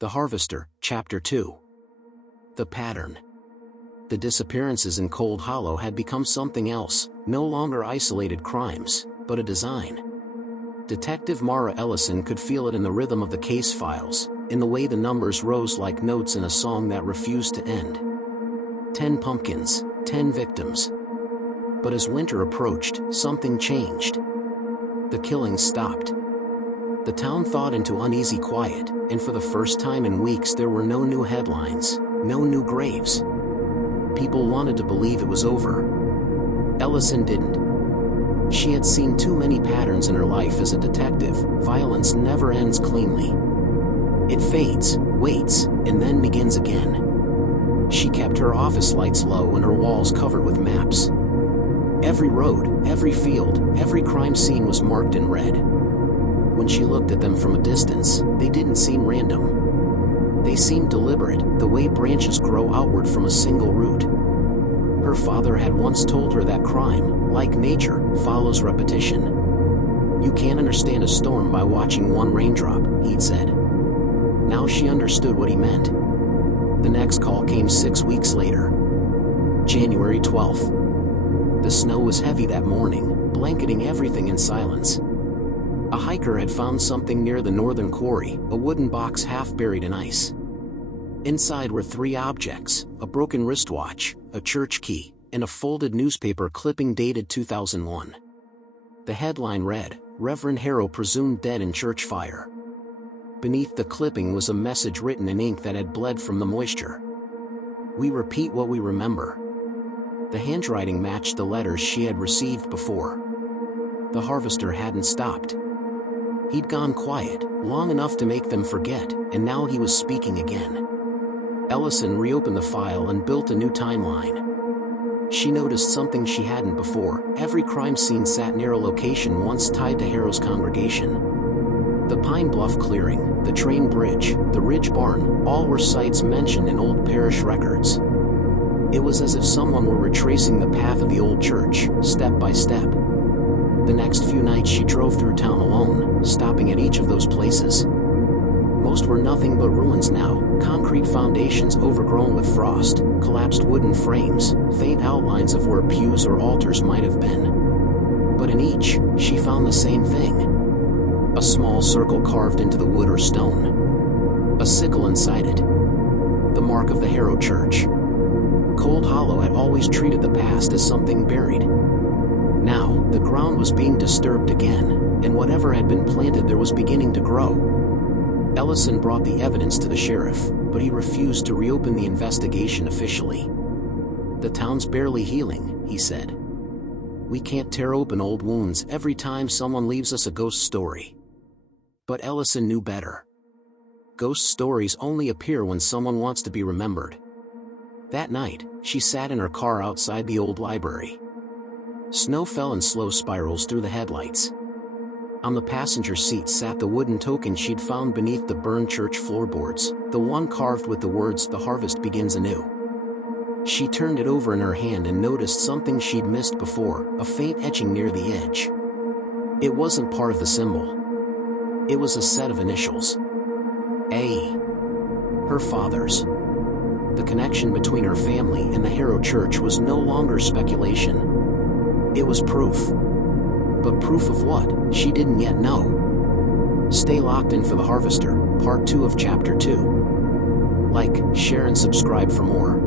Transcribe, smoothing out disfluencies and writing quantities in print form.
The Harvester, Chapter 2. The pattern. The disappearances in Cold Hollow had become something else, no longer isolated crimes, but a design. Detective Mara Ellison could feel it in the rhythm of the case files, in the way the numbers rose like notes in a song that refused to end. 10 pumpkins, 10 victims. But as winter approached, something changed. The killings stopped. The town thawed into uneasy quiet, and for the first time in weeks there were no new headlines, no new graves. People wanted to believe it was over. Ellison didn't. She had seen too many patterns in her life as a detective. Violence never ends cleanly. It fades, waits, and then begins again. She kept her office lights low and her walls covered with maps. Every road, every field, every crime scene was marked in red. When she looked at them from a distance, they didn't seem random. They seemed deliberate, the way branches grow outward from a single root. Her father had once told her that crime, like nature, follows repetition. You can't understand a storm by watching one raindrop, he'd said. Now she understood what he meant. The next call came 6 weeks later. January 12th. The snow was heavy that morning, blanketing everything in silence. A hiker had found something near the northern quarry, a wooden box half buried in ice. Inside were 3 objects, a broken wristwatch, a church key, and a folded newspaper clipping dated 2001. The headline read, "Reverend Harrow presumed dead in church fire." Beneath the clipping was a message written in ink that had bled from the moisture. "We repeat what we remember." The handwriting matched the letters she had received before. The Harvester hadn't stopped. He'd gone quiet, long enough to make them forget, and now he was speaking again. Ellison reopened the file and built a new timeline. She noticed something she hadn't before. Every crime scene sat near a location once tied to Harrow's congregation. The Pine Bluff clearing, the train bridge, the Ridge barn, all were sites mentioned in old parish records. It was as if someone were retracing the path of the old church, step by step. The next few nights she drove through town alone, stopping at each of those places. Most were nothing but ruins now, concrete foundations overgrown with frost, collapsed wooden frames, faint outlines of where pews or altars might have been. But in each, she found the same thing. A small circle carved into the wood or stone. A sickle inside it. The mark of the Harrow Church. Cold Hollow had always treated the past as something buried. Now, the ground was being disturbed again, and whatever had been planted there was beginning to grow. Ellison brought the evidence to the sheriff, but he refused to reopen the investigation officially. "The town's barely healing," he said. "We can't tear open old wounds every time someone leaves us a ghost story." But Ellison knew better. Ghost stories only appear when someone wants to be remembered. That night, she sat in her car outside the old library. Snow fell in slow spirals through the headlights. On the passenger seat sat the wooden token she'd found beneath the burned church floorboards, the one carved with the words, "The harvest begins anew." She turned it over in her hand and noticed something she'd missed before, a faint etching near the edge. It wasn't part of the symbol. It was a set of initials. A. Her father's. The connection between her family and the Harrow Church was no longer speculation. It was proof. But proof of what? She didn't yet know. Stay locked in for The Harvester, Part 2 of Chapter 2. Like, share and subscribe for more.